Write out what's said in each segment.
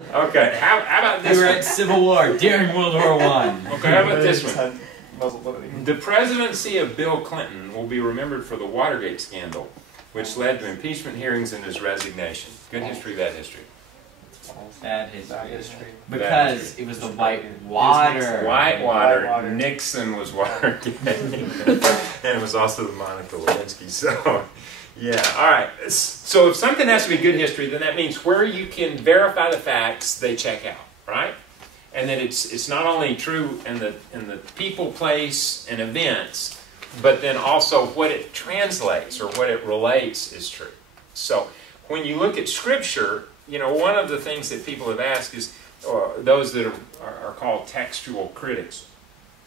Okay, how about this We were one? at Civil War during World War I. Okay, how about this one? The presidency of Bill Clinton will be remembered for the Watergate scandal, which led to impeachment hearings and his resignation. Good history, bad history. Bad history. Because it was the white water. White water. Nixon was Watergate. And it was also the Monica Lewinsky. So, yeah, all right. So if something has to be good history, then that means where you can verify the facts, they check out, right? And then it's not only true in the people, place, and events, but then also what it translates or what it relates is true. So when you look at Scripture, you know, one of the things that people have asked is, or those that are called textual critics,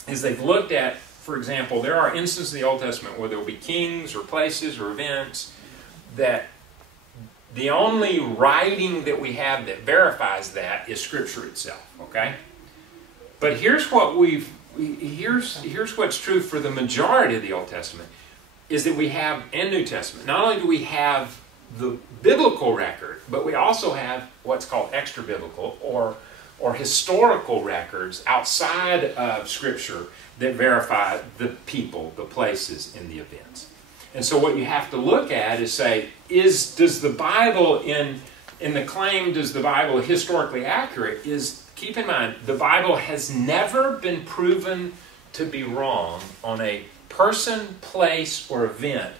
is they've looked at, for example, there are instances in the Old Testament where there will be kings or places or events that the only writing that we have that verifies that is Scripture itself, okay? But here's what here's what's true for the majority of the Old Testament, is that we have, and New Testament, not only do we have the biblical record, but we also have what's called extra-biblical or historical records outside of Scripture that verify the people, the places, and the events. And so what you have to look at is say, does the Bible, in the claim, does the Bible historically accurate, keep in mind, the Bible has never been proven to be wrong on a person, place, or event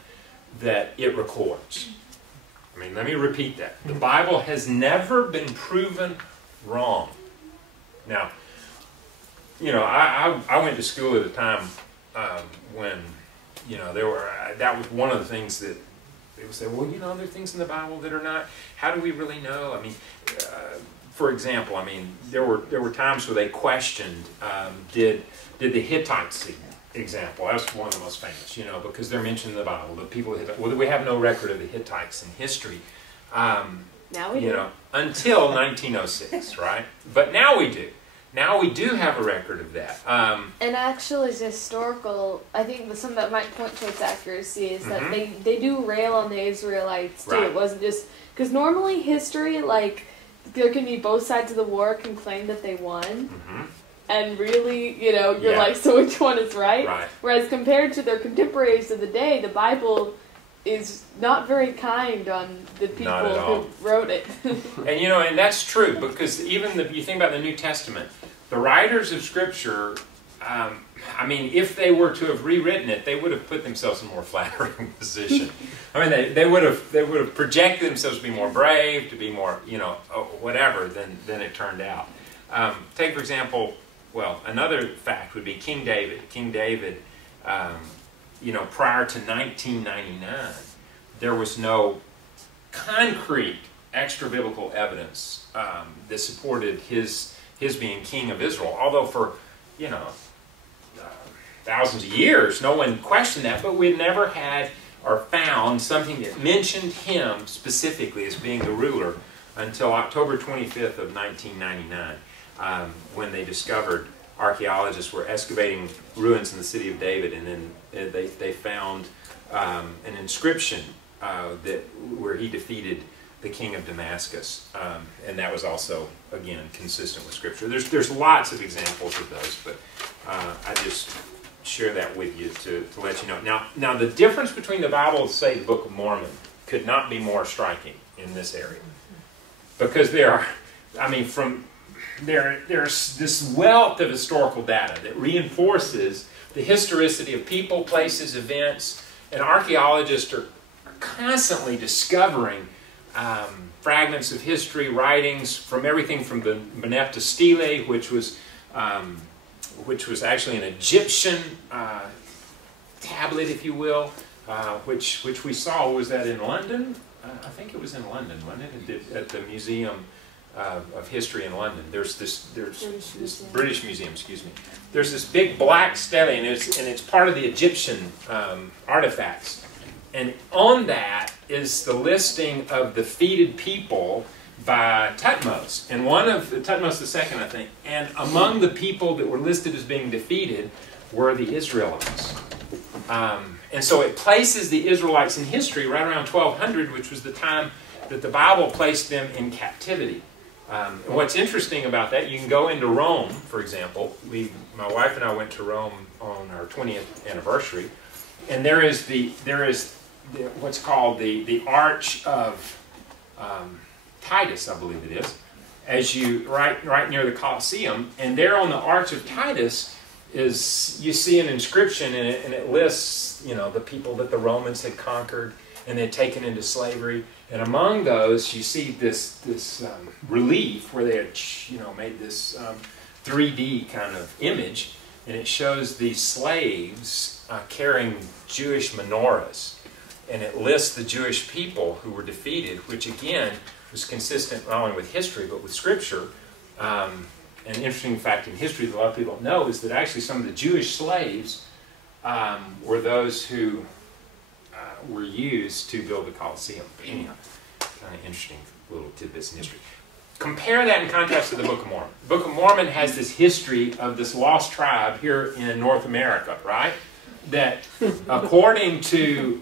that it records. I mean, let me repeat that. The Bible has never been proven wrong. Now, you know, I went to school at a time when, you know, that was one of the things that they would say, well, you know, there are things in the Bible that are not. How do we really know? I mean, for example, I mean, there were times where they questioned, did the Hittites example, that's one of the most famous, you know, because they're mentioned in the Bible. The people, well, we have no record of the Hittites in history. Now we do. You know, until 1906, right? But now we do. Now we do have a record of that. And actually, it's historical. I think something that might point to its accuracy is that they do rail on the Israelites too. Right. It wasn't just because normally history, like, there can be both sides of the war can claim that they won. And really, you know, you're like, so which one is right? Whereas compared to their contemporaries of the day, the Bible is not very kind on the people who wrote it. And you know, and that's true, because even you think about the New Testament, the writers of Scripture, I mean, if they were to have rewritten it, they would have put themselves in a more flattering position. I mean, they would have projected themselves to be more brave, to be more, you know, whatever than it turned out. Take, for example, well, another fact would be King David. King David, you know, prior to 1999, there was no concrete extra-biblical evidence that supported his being king of Israel. Although for, you know, thousands of years, no one questioned that, but we had never had or found something that mentioned him specifically as being the ruler until October 25th of 1999. When they discovered, archaeologists were excavating ruins in the city of David, and then they found an inscription where he defeated the king of Damascus, and that was also, again, consistent with Scripture. There's lots of examples of those, but I just share that with you to let you know. Now the difference between the Bible and, say, the Book of Mormon could not be more striking in this area, because there are, I mean, there's this wealth of historical data that reinforces the historicity of people, places, events, and archaeologists are constantly discovering fragments of history, writings from everything from the Merneptah Stele, which was actually an Egyptian tablet, if you will, which we saw. Was that in London? I think it was in London, wasn't it? At the Museum of History in London. There's this British Museum, excuse me. There's this big black stele, and it's part of the Egyptian artifacts. And on that is the listing of the defeated people by Thutmose, and one of Thutmose II, I think. And among the people that were listed as being defeated were the Israelites. And so it places the Israelites in history right around 1200, which was the time that the Bible placed them in captivity. What's interesting about that, you can go into Rome, for example. My wife and I went to Rome on our 20th anniversary, and there is what's called the Arch of Titus, I believe it is, as you right near the Colosseum, and there on the Arch of Titus is, you see an inscription, and it lists, you know, the people that the Romans had conquered and they had taken into slavery. And among those, you see this relief where they had, you know, made this 3D kind of image, and it shows these slaves carrying Jewish menorahs, and it lists the Jewish people who were defeated, which again was consistent not only with history but with Scripture. An interesting fact in history that a lot of people don't know is that actually some of the Jewish slaves were those who were used to build the Colosseum. But anyhow, kind of interesting little tidbits in history. Compare that in contrast to the Book of Mormon. The Book of Mormon has this history of this lost tribe here in North America, right? That according to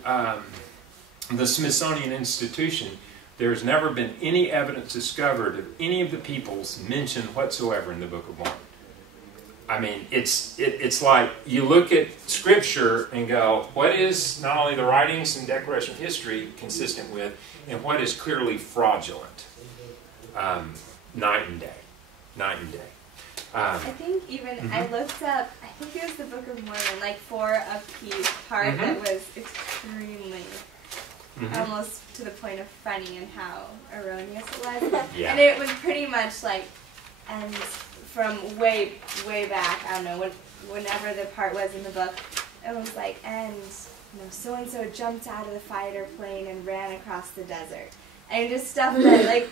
the Smithsonian Institution, there's never been any evidence discovered of any of the peoples mentioned whatsoever in the Book of Mormon. I mean, it's like you look at Scripture and go, what is not only the writings and declaration of history consistent with, and what is clearly fraudulent? Night and day. Night and day. I think even, I looked up, I think it was the Book of Mormon, like for a piece part that was extremely, almost to the point of funny and how erroneous it was. Yeah. And it was pretty much like, and from way back, I don't know, whenever the part was in the book, it was like, and you know, so-and-so jumped out of the fighter plane and ran across the desert. And just stuff that, like,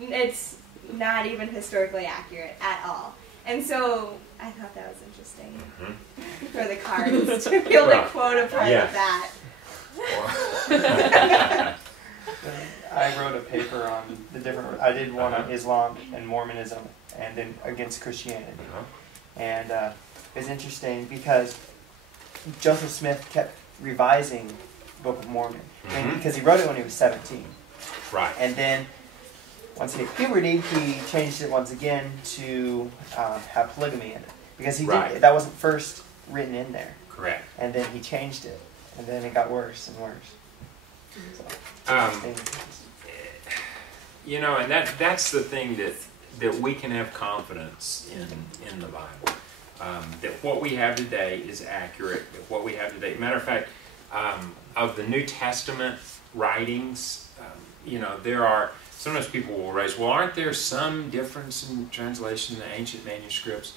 it's not even historically accurate at all. And so I thought that was interesting for the cards to be able to quote a part of that. I wrote a paper on the different, I did one on Islam and Mormonism and then against Christianity. And it's interesting because Joseph Smith kept revising the Book of Mormon because he wrote it when he was 17. Right. And then once he hit puberty, he changed it once again to have polygamy in it. Because he did, that wasn't first written in there. Correct. And then he changed it. And then it got worse and worse. So, you know, and that's the thing that we can have confidence in the Bible. That what we have today is accurate. That what we have today, matter of fact, of the New Testament writings, you know, there are, sometimes people will raise, well, aren't there some difference in translation in the ancient manuscripts?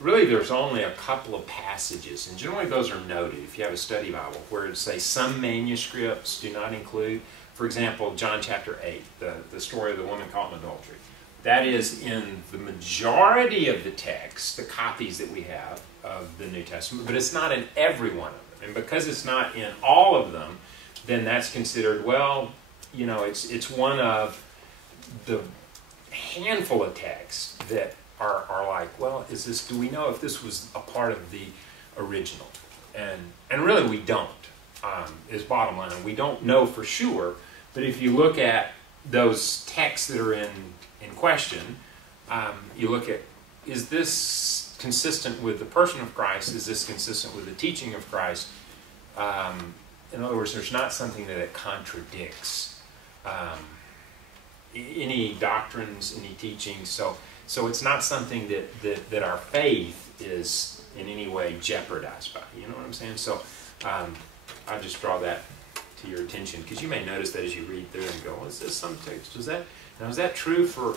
Really, there's only a couple of passages, and generally those are noted if you have a study Bible, where it say some manuscripts do not include, for example, John chapter 8, the story of the woman caught in adultery. That is in the majority of the texts, the copies that we have of the New Testament, but it's not in every one of them. And because it's not in all of them, then that's considered, well, you know, it's one of the handful of texts that are like, well, do we know if this was a part of the original? And really we don't, is bottom line. We don't know for sure, but if you look at those texts that are in question, you look at, is this consistent with the person of Christ? Is this consistent with the teaching of Christ? In other words, there's not something that it contradicts any doctrines, any teachings. So it's not something that our faith is in any way jeopardized by. You know what I'm saying? So I just draw that to your attention, because you may notice that as you read through and go, well, is this some text? Is that true for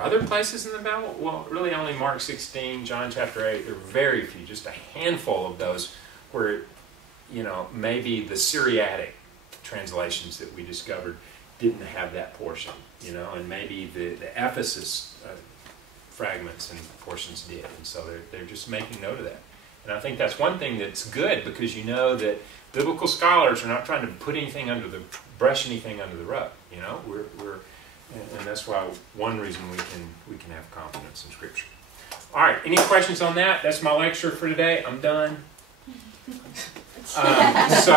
other places in the Bible? Well, really only Mark 16, John chapter 8. There are very few, just a handful of those where, you know, maybe the Syriac translations that we discovered didn't have that portion, you know, and maybe the Ephesus fragments and portions did, and so they're just making note of that. And I think that's one thing that's good, because you know that biblical scholars are not trying to brush anything under the rug. You know, and that's why one reason we can have confidence in Scripture. All right, any questions on that? That's my lecture for today. I'm done. So.